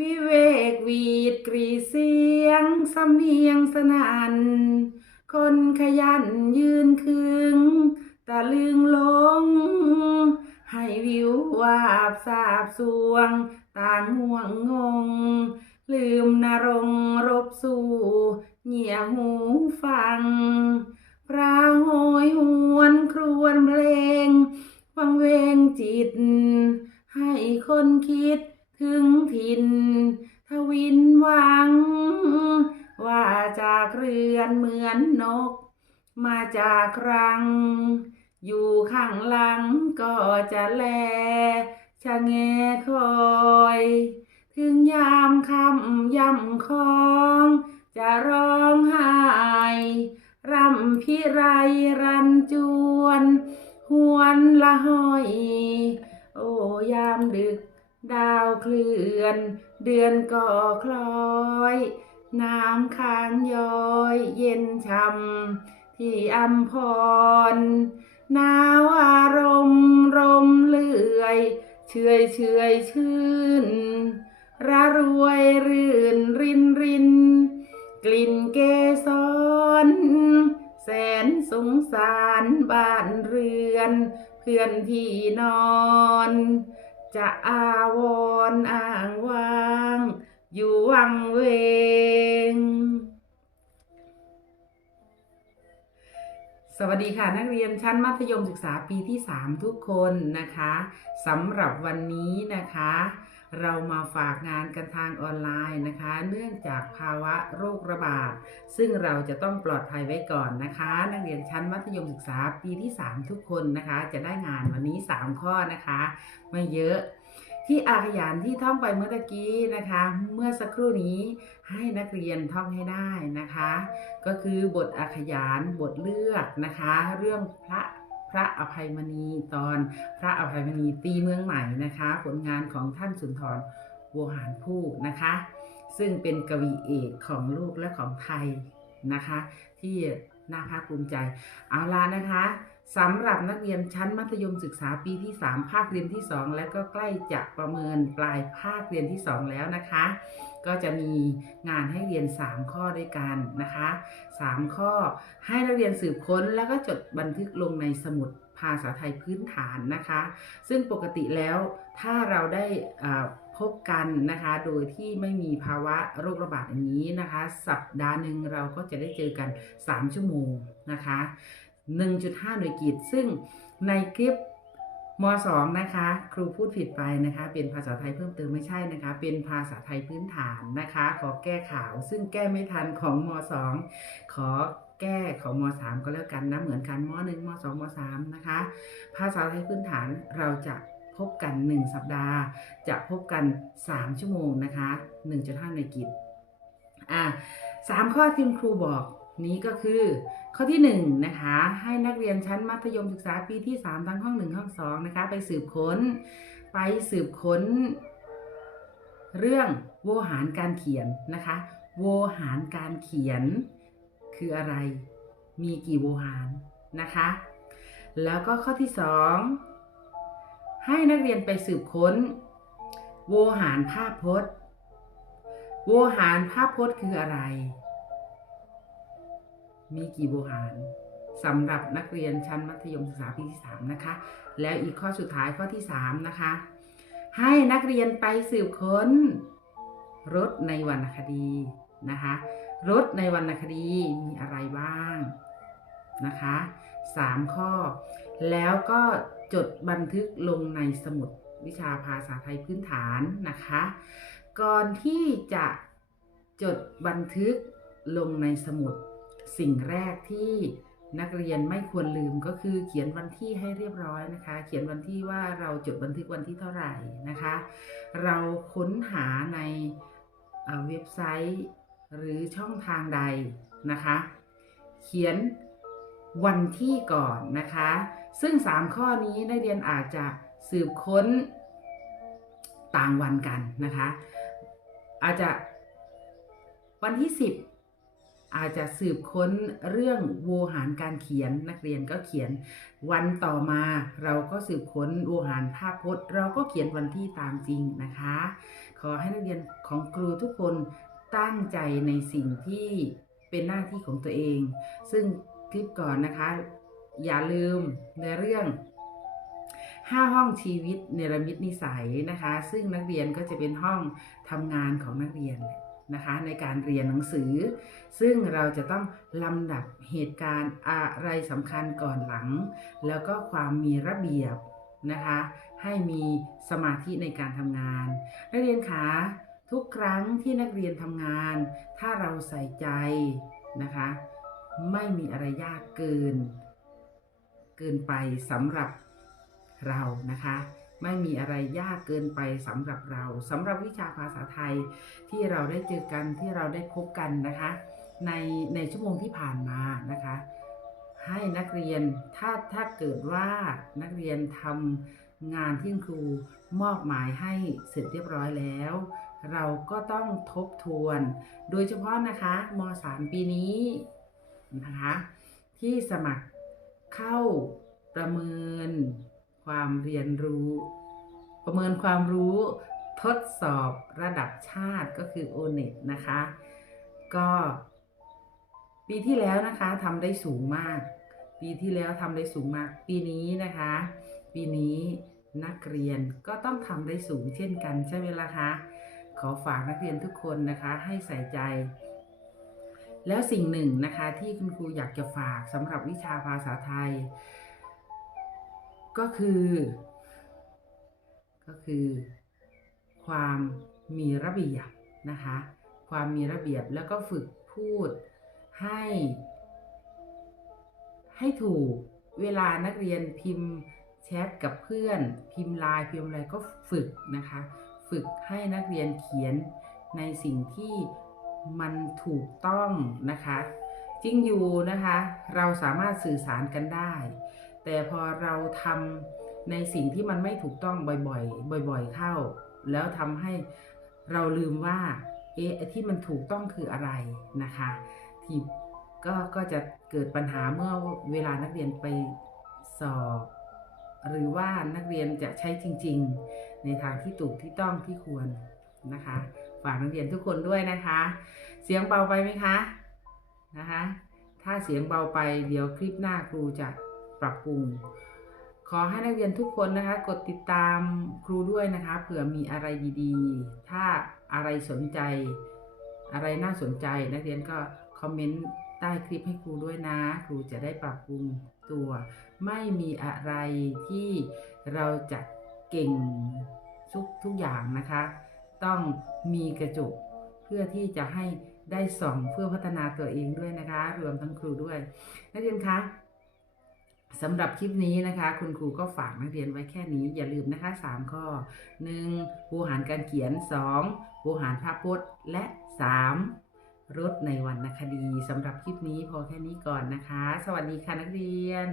วิเวกวีดกรีเสียง สำเนียงสนันคนขยันยืนคึงตะลึงลง ให้วิววาบสาบสวง ต่างห่วงงง ลืมนรงรบสู่เหงี่ยหูฟัง พระโหยหวนครวญเพลง วังเวงจิต ให้คนคิด ถึงถิ่นทวินหวัง ว่าจากเรือนเหมือนนก มาจากรัง อยู่ข้างหลังก็จะแลชะแงคอย ถึงยามคำย่ำคอง จะร้องไห้รำพิไรรันจวน หวนละห้อย โอ้ยามดึก ดาวเคลื่อน เดือนก่อคล้อย น้ำค้างย้อยเย็นช่ำที่อัมพรหนาวอารมณ์รมเลื่อยเฉอยเฉอยชื่นระรวยรื่นรินริน กลิ่นเกสรแสนสงสารบ้านเรือน เพื่อนที่นอน จะอาวรณ์อ้างว้าง อยู่วังเวง สวัสดีค่ะนักเรียนชั้นมัธยมศึกษาปีที่ 3 ทุกคนนะคะสำหรับวันนี้นะคะ เรามาฝากงานกันทางออนไลน์นะคะ เนื่องจากภาวะโรคระบาด ซึ่งเราจะต้องปลอดภัยไว้ก่อนนะคะ นักเรียนชั้นมัธยมศึกษาปีที่ 3 ทุกคนนะคะ จะได้งานวันนี้ 3 ข้อนะคะ ไม่เยอะ ที่อาขยานที่ท่องไปเมื่อกี้นะคะ เมื่อสักครู่นี้ให้นักเรียนท่องให้ได้นะคะ ก็คือบทอาขยานบทเลือกนะคะ เรื่องพระ พระอภัยมณีตอนพระอภัยมณีตีเมืองใหม่นะคะ ผลงานของท่านสุนทรโวหารผู้นะคะ ซึ่งเป็นกวีเอกของลูกและของไทยนะคะ ที่น่าภาคภูมิใจ เอาละนะคะสำหรับนักเรียนชั้นมัธยมศึกษาปีที่ 3 ภาคเรียนที่ 2 และก็ใกล้จะประเมินปลายภาคเรียนที่ 2 แล้วนะคะ ก็จะมีงานให้เรียน 3 ข้อด้วยกันนะคะ 3 ข้อให้นักเรียนสืบค้นแล้วก็จดบันทึกลงในสมุดภาษาไทยพื้นฐานนะคะ ซึ่งปกติแล้วถ้าเราได้พบกันนะคะ โดยที่ไม่มีภาวะโรคระบาดอย่างนี้นะคะ สัปดาห์หนึ่งเราก็จะได้เจอกัน 3 ชั่วโมงนะคะ 1.5 หน่วยกิจซึ่งในคลิป ม2นะคะ ครูพูดผิดไปนะคะ เป็นภาษาไทยเพิ่มเติมไม่ใช่นะคะ เป็นภาษาไทยพื้นฐานนะคะ ขอแก้ข่าวซึ่งแก้ไม่ทันของม2ขอแก้ของม3ก็แล้วกันนะเหมือนกันม1ม2ม3นะคะ ภาษาไทยพื้นฐานเราจะพบกัน 1 สัปดาห์ จะพบกัน 3 ชั่วโมงนะคะ1.5หน่วยกิจอะสามข้อที่คุณครูบอกนี้ก็คือ ข้อที่1นงนะคะให้นักเรียนชั้นมัธยมศึกษาปีที่ 3 ทั้งห้อง 1 ห้อง2นะคะไปสืบค้น ไปสืบค้น เรื่องโวหารการเขียนนะคะโวหารการเขียนคืออะไร มีกี่โวหารนะคะ แล้วก็ข้อที่ 2 ให้นักเรียนไปสืบค้น โวหารภาพพจน์ โวหารภาพพจน์คืออะไร มีกี่โวหารสำหรับนักเรียนชั้นมัธยมศึกษาปีที่3นะคะ แล้วอีกข้อสุดท้ายข้อที่ 3 นะคะ ให้นักเรียนไปสืบค้น รถในวรรณคดีนะคะ รถในวรรณคดีมีอะไรบ้างนะคะ 3 ข้อ แล้วก็จดบันทึกลงในสมุดวิชาภาษาไทยพื้นฐานนะคะ ก่อนที่จะจดบันทึกลงในสมุด สิ่งแรกที่นักเรียนไม่ควรลืมก็คือเขียนวันที่ให้เรียบร้อยนะคะ เขียนวันที่ว่าเราจดบันทึกวันที่เท่าไหร่นะคะ เราค้นหาในเอ่อเว็บไซต์หรือช่องทางใดนะคะ เขียนวันที่ก่อนนะคะ ซึ่ง 3 ข้อนี้นักเรียนอาจจะสืบค้นต่างวันกันนะคะ อาจจะวันที่ 10 อาจจะสืบค้นเรื่องโวหารการเขียนนักเรียนก็เขียน วันต่อมาเราก็สืบค้นโวหารภาพพจน์ เราก็เขียนวันที่ตามจริงนะคะ ขอให้นักเรียนของครูทุกคนตั้งใจในสิ่งที่เป็นหน้าที่ของตัวเอง ซึ่งคลิปก่อนนะคะ อย่าลืมในเรื่อง5ห้องชีวิตเนรมิตนิสัยนะคะ ซึ่งนักเรียนก็จะเป็นห้องทำงานของนักเรียนแหละ นะคะในการเรียนหนังสือ ซึ่งเราจะต้องลำดับเหตุการณ์อะไรสำคัญก่อนหลัง แล้วก็ความมีระเบียบนะคะให้มีสมาธิในการทำงาน นักเรียนคะทุกครั้งที่นักเรียนทำงาน ถ้าเราใส่ใจนะคะ ไม่มีอะไรยากเกิน เกินไปสำหรับเรานะคะ ไม่มีอะไรยากเกินไปสำหรับเราสำหรับวิชาภาษาไทยที่เราได้เจอกันที่เราได้พบกันนะคะ ในในชั่วโมงที่ผ่านมานะคะ ให้นักเรียนถ้าถ้าเกิดว่านักเรียนทำงานที่ครูมอบหมายให้เสร็จเรียบร้อยแล้ว เราก็ต้องทบทวน โดยเฉพาะนะคะม .3 ปีนี้นะคะที่สมัครเข้าประเมิน ความเรียนรู้ ประเมินความรู้ทดสอบระดับชาติก็คือ o n e t นะคะ ก็ปีที่แล้วนะคะทำได้สูงมาก ปีที่แล้วทำได้สูงมาก ปีนี้นะคะ ปีนี้นักเรียนก็ต้องทำได้สูงเช่นกันใช่ไหมล่ะคะขอฝากนักเรียนทุกคนนะคะให้ใส่ใจ แล้วสิ่งหนึ่งนะคะที่คุณครูอยากจะฝากสำหรับวิชาภาษาไทย ก็คือ ก็คือ ความมีระเบียบนะคะ ความมีระเบียบแล้วก็ฝึกพูดให้ ให้ถูกเวลานักเรียนพิมพ์แชทกับเพื่อน พิมพ์ไลน์พิมพ์อะไรก็ฝึกนะคะ ฝึกให้นักเรียนเขียนในสิ่งที่มันถูกต้องนะคะ จริงอยู่นะคะ เราสามารถสื่อสารกันได้ แต่พอเราทำในสิ่งที่มันไม่ถูกต้องบ่อยๆ บ่อย ๆ เข้า แล้วทำให้เราลืมว่าเอ๊ะที่มันถูกต้องคืออะไรนะคะที่ก็ก็จะเกิดปัญหาเมื่อเวลานักเรียนไปสอบ หรือว่านักเรียนจะใช้จริง ๆ ในทางที่ถูกที่ต้องที่ควรนะคะฝากนักเรียนทุกคนด้วยนะคะ เสียงเบาไปไหมคะนะคะ ถ้าเสียงเบาไปเดี๋ยวคลิปหน้าครูจะ ปรับปรุง ขอให้นักเรียนทุกคนนะคะ กดติดตามครูด้วยนะคะ เผื่อมีอะไรดีๆ ถ้าอะไรสนใจ อะไรน่าสนใจ นักเรียนก็คอมเมนต์ใต้คลิปให้ครูด้วยนะ ครูจะได้ปรับปรุงตัว ไม่มีอะไรที่เราจะเก่งทุกทุกอย่างนะคะ ต้องมีกระจกเพื่อที่จะให้ได้ส่องเพื่อพัฒนาตัวเองด้วยนะคะ รวมทั้งครูด้วย นักเรียนคะ สำหรับคลิปนี้นะคะ คุณครูก็ฝากนักเรียนไว้แค่นี้อย่าลืมนะคะ 3 ข้อ 1. ผู้หารการเขียน 2. ผู้หารภาพพจน์และ 3. รถในวรรณคดีสำหรับคลิปนี้พอแค่นี้ก่อนนะคะ สวัสดีค่ะนักเรียน